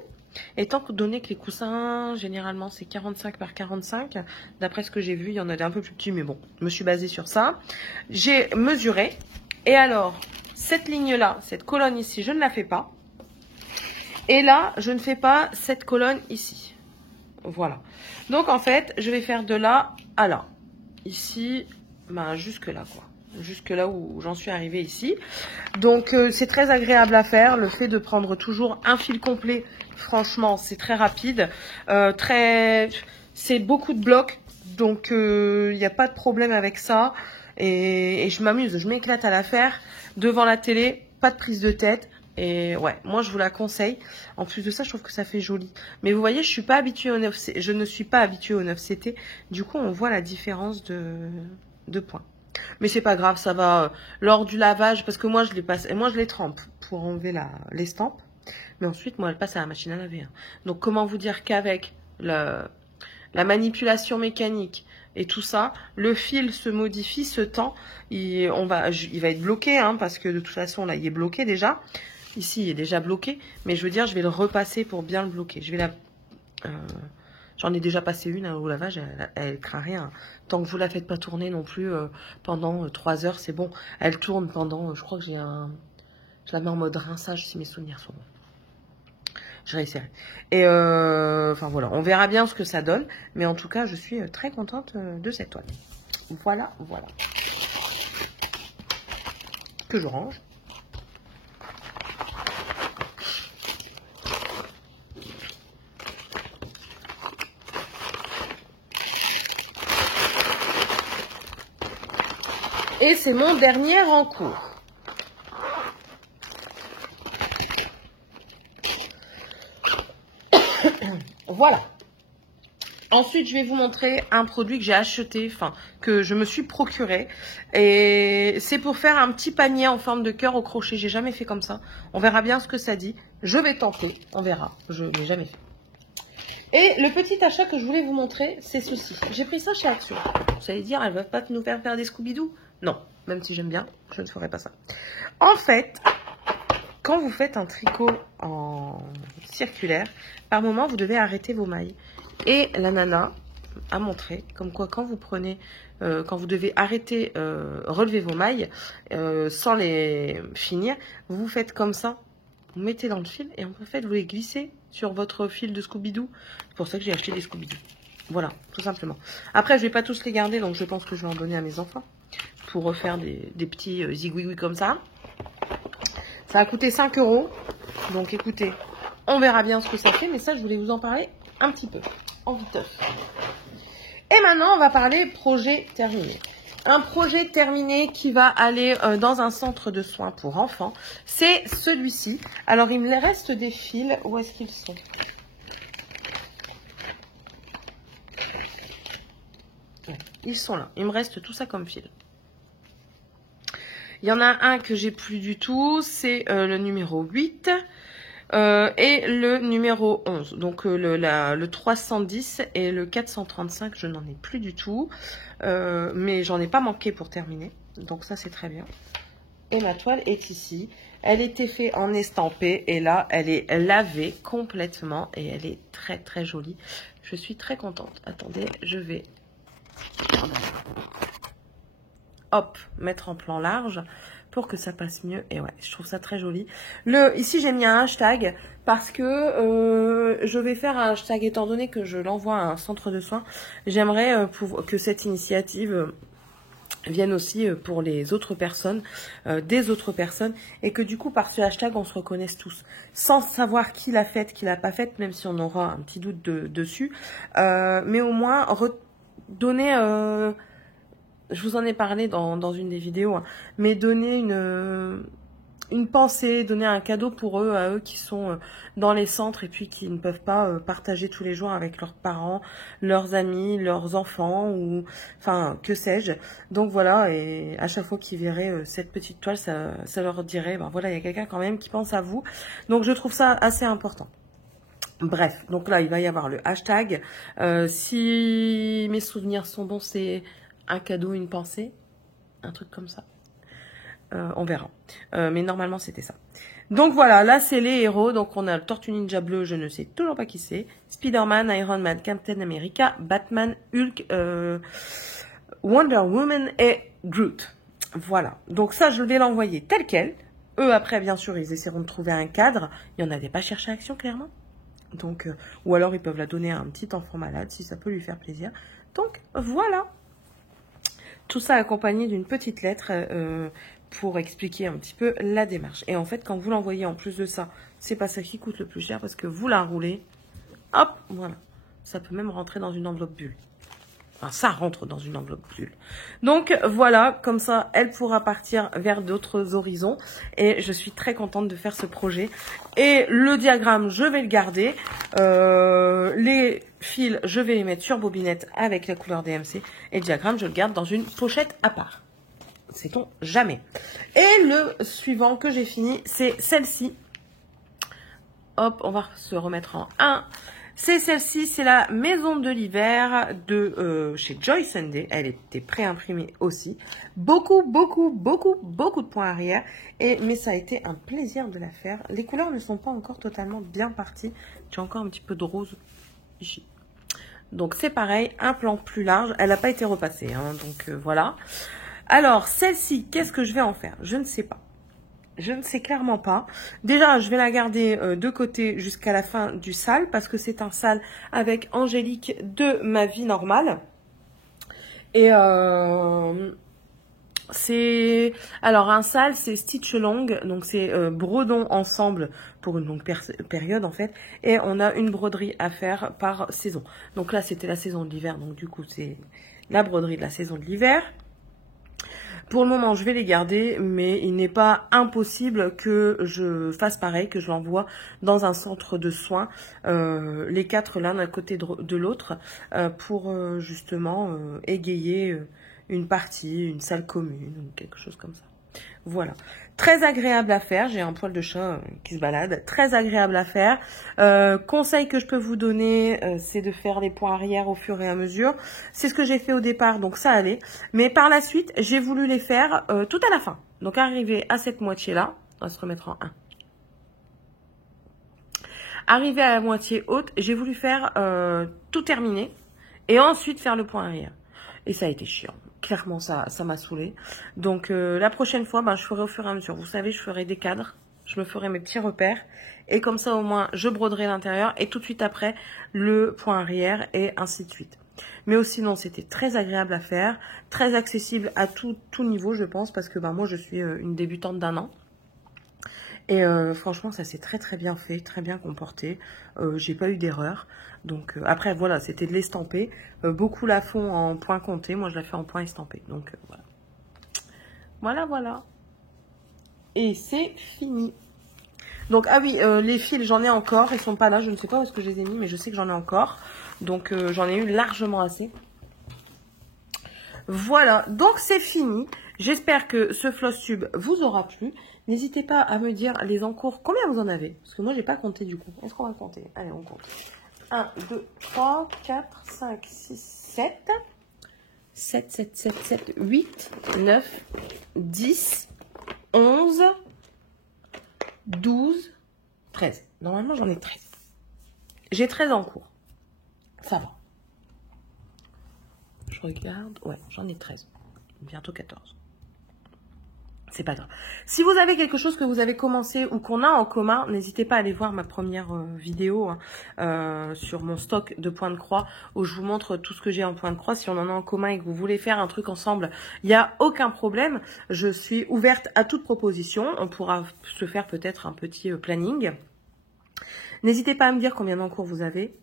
Étant donné que les coussins, généralement, c'est 45 par 45. D'après ce que j'ai vu, il y en a des un peu plus petits, mais bon, je me suis basée sur ça. J'ai mesuré. Et alors, cette ligne-là, cette colonne ici, je ne la fais pas. Et là, je ne fais pas cette colonne ici. Voilà. Donc, en fait, je vais faire de là à là. Ici, ben, jusque là, quoi. Jusque là où j'en suis arrivée ici. Donc, c'est très agréable à faire. Le fait de prendre toujours un fil complet, franchement, c'est très rapide. C'est beaucoup de blocs. Donc, il n'y a pas de problème avec ça. Et je m'amuse, je m'éclate à la faire. Devant la télé, pas de prise de tête. Et ouais, moi, je vous la conseille. En plus de ça, je trouve que ça fait joli. Mais vous voyez, je suis pas habituée au 9CT. Je ne suis pas habituée au 9CT. Du coup, on voit la différence de points. Mais c'est pas grave, ça va lors du lavage, parce que moi je les passe, et moi je les trempe pour enlever l'estampe. Mais ensuite, moi elle passe à la machine à laver. Hein. Donc comment vous dire qu'avec la manipulation mécanique et tout ça, le fil se modifie, se tend, il va être bloqué, hein, parce que de toute façon là il est bloqué déjà. Ici il est déjà bloqué, mais je veux dire je vais le repasser pour bien le bloquer. Je vais la... J'en ai déjà passé une au lavage, elle craint rien. Tant que vous la faites pas tourner non plus pendant 3 heures, c'est bon. Elle tourne pendant, je crois que je la mets en mode rinçage si mes souvenirs sont bons. Je réessayerai. Et enfin voilà, on verra bien ce que ça donne. Mais en tout cas, je suis très contente de cette toile. Voilà, voilà. que je range. Et c'est mon dernier en cours. Voilà. Ensuite, je vais vous montrer un produit que j'ai acheté, enfin, que je me suis procuré. Et c'est pour faire un petit panier en forme de cœur au crochet. J'ai jamais fait comme ça. On verra bien ce que ça dit. Je vais tenter, on verra. Je ne l'ai jamais fait. Et le petit achat que je voulais vous montrer, c'est ceci. J'ai pris ça chez Action. Vous allez dire, elles ne veulent pas nous faire des Scooby-Doo? Non, même si j'aime bien, je ne ferai pas ça. En fait, quand vous faites un tricot en circulaire, par moment, vous devez arrêter vos mailles. Et la nana a montré comme quoi quand vous prenez, quand vous devez arrêter, relever vos mailles sans les finir, vous faites comme ça, vous mettez dans le fil et en fait vous les glissez sur votre fil de Scooby-Doo. C'est pour ça que j'ai acheté des Scooby-Doo. Voilà, tout simplement. Après, je vais pas tous les garder, donc je pense que je vais en donner à mes enfants pour refaire des petits zigouigouis comme ça. Ça a coûté 5 €. Donc écoutez, on verra bien ce que ça fait, mais ça, je voulais vous en parler un petit peu, en viteuf. Et maintenant, on va parler projet terminé. Un projet terminé qui va aller dans un centre de soins pour enfants, c'est celui-ci. Alors, il me reste des fils. Où est-ce qu'ils sont? Ils sont là. Il me reste tout ça comme fil. Il y en a un que j'ai plus du tout, c'est le numéro 8 et le numéro 11. Donc le 310 et le 435, je n'en ai plus du tout. Mais j'en ai pas manqué pour terminer. Donc ça, c'est très bien. Et ma toile est ici. Elle était faite en estampé et là, elle est lavée complètement et elle est très très jolie. Je suis très contente. Attendez, je vais... hop, mettre en plan large pour que ça passe mieux. Et ouais, je trouve ça très joli. Ici, j'ai mis un hashtag parce que je vais faire un hashtag étant donné que je l'envoie à un centre de soins. J'aimerais que cette initiative vienne aussi pour les autres personnes, des autres personnes, et que du coup, par ce hashtag, on se reconnaisse tous, sans savoir qui l'a faite, qui l'a pas faite, même si on aura un petit doute dessus, mais au moins donner... je vous en ai parlé dans une des vidéos, hein, mais donner une pensée, donner un cadeau pour eux, à eux qui sont dans les centres et puis qui ne peuvent pas partager tous les jours avec leurs parents, leurs amis, leurs enfants, ou enfin, que sais-je. Donc voilà, et à chaque fois qu'ils verraient cette petite toile, ça leur dirait, ben voilà, il y a quelqu'un quand même qui pense à vous. Donc je trouve ça assez important. Bref, donc là, il va y avoir le hashtag. Si mes souvenirs sont bons, c'est... un cadeau, une pensée, un truc comme ça. On verra. Mais normalement, c'était ça. Donc voilà, là, c'est les héros. Donc on a le Tortue Ninja bleu, je ne sais toujours pas qui c'est. Spider-Man, Iron Man, Captain America, Batman, Hulk, Wonder Woman et Groot. Voilà. Donc ça, je vais l'envoyer tel quel. Eux, après, bien sûr, ils essaieront de trouver un cadre. Il n'y en avait pas cherché à Action, clairement. Donc, ou alors, ils peuvent la donner à un petit enfant malade, si ça peut lui faire plaisir. Donc, voilà. Tout ça accompagné d'une petite lettre pour expliquer un petit peu la démarche. Et en fait, quand vous l'envoyez en plus de ça, c'est pas ça qui coûte le plus cher parce que vous la roulez, hop, voilà. Ça peut même rentrer dans une enveloppe bulle. Enfin, ça rentre dans une enveloppe bulle. Donc voilà, comme ça, elle pourra partir vers d'autres horizons. Et je suis très contente de faire ce projet. Et le diagramme, je vais le garder. Les fils, je vais les mettre sur bobinette avec la couleur DMC. Et le diagramme, je le garde dans une pochette à part. Sait-on jamais. Et le suivant que j'ai fini, c'est celle-ci. Hop, on va se remettre en 1. C'est celle-ci, c'est la Maison de l'hiver de chez Joy Sunday. Elle était pré-imprimée aussi. Beaucoup de points arrière. Mais ça a été un plaisir de la faire. Les couleurs ne sont pas encore totalement bien parties. J'ai encore un petit peu de rose ici. Donc c'est pareil, un plan plus large. Elle n'a pas été repassée, hein, donc voilà. Alors celle-ci, qu'est-ce que je vais en faire? Je ne sais pas. Je ne sais clairement pas. Déjà, je vais la garder de côté jusqu'à la fin du sale parce que c'est un sale avec Angélique de ma vie normale. Et C'est alors un sale, c'est stitch long, donc c'est brodon ensemble pour une longue période en fait, et on a une broderie à faire par saison. Donc là c'était la saison de l'hiver, donc du coup c'est la broderie de la saison de l'hiver. Pour le moment je vais les garder, mais il n'est pas impossible que je fasse pareil, que je l'envoie dans un centre de soins, les 4 l'un à côté de l'autre, pour justement égayer une partie, une salle commune ou quelque chose comme ça. Voilà. Très agréable à faire. J'ai un poil de chat qui se balade. Très agréable à faire. Conseil que je peux vous donner, c'est de faire les points arrière au fur et à mesure. C'est ce que j'ai fait au départ, donc ça allait. Mais par la suite, j'ai voulu les faire tout à la fin. Donc arriver à cette moitié-là, on va se remettre en 1. Arriver à la moitié haute, j'ai voulu faire tout terminer et ensuite faire le point arrière. Et ça a été chiant. Clairement, ça m'a saoulée. Donc, la prochaine fois, je ferai au fur et à mesure. Vous savez, je ferai des cadres. Je me ferai mes petits repères. Et comme ça, au moins, je broderai l'intérieur. Et tout de suite après, le point arrière et ainsi de suite. Mais sinon, c'était très agréable à faire. Très accessible à tout niveau, je pense. Parce que moi, je suis une débutante d'1 an. Et franchement, ça s'est très bien fait, très bien comporté. J'ai pas eu d'erreur. Donc après, voilà, c'était de l'estamper. Beaucoup la font en point compté. Moi, je la fais en point estampé. Donc voilà. Voilà. Et c'est fini. Donc, ah oui, les fils, j'en ai encore. Ils sont pas là. Je ne sais pas où est-ce que je les ai mis, mais je sais que j'en ai encore. Donc, j'en ai eu largement assez. Voilà, donc c'est fini. J'espère que ce floss tube vous aura plu. N'hésitez pas à me dire les encours, combien vous en avez? Parce que moi, j'ai pas compté du coup. Est-ce qu'on va compter? Allez, on compte. 1, 2, 3, 4, 5, 6, 7. 7, 8, 9, 10, 11, 12, 13. Normalement, j'en ai 13. J'ai 13 en cours. Ça va. Je regarde. Ouais, j'en ai 13. Bientôt 14. C'est pas grave. Si vous avez quelque chose que vous avez commencé ou qu'on a en commun, n'hésitez pas à aller voir ma première vidéo sur mon stock de points de croix où je vous montre tout ce que j'ai en points de croix. Si on en a en commun et que vous voulez faire un truc ensemble, il n'y a aucun problème. Je suis ouverte à toute proposition. On pourra se faire peut-être un petit planning. N'hésitez pas à me dire combien d'encours vous avez,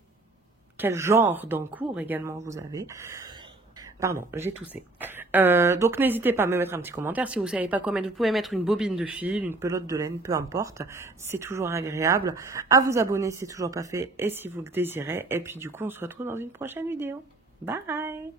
quel genre d'encours également vous avez. Pardon, j'ai toussé. Donc n'hésitez pas à me mettre un petit commentaire. Si vous ne savez pas quoi mettre, vous pouvez mettre une bobine de fil, une pelote de laine, peu importe. C'est toujours agréable. À vous abonner si c'est toujours pas fait et si vous le désirez. Et puis du coup, on se retrouve dans une prochaine vidéo. Bye!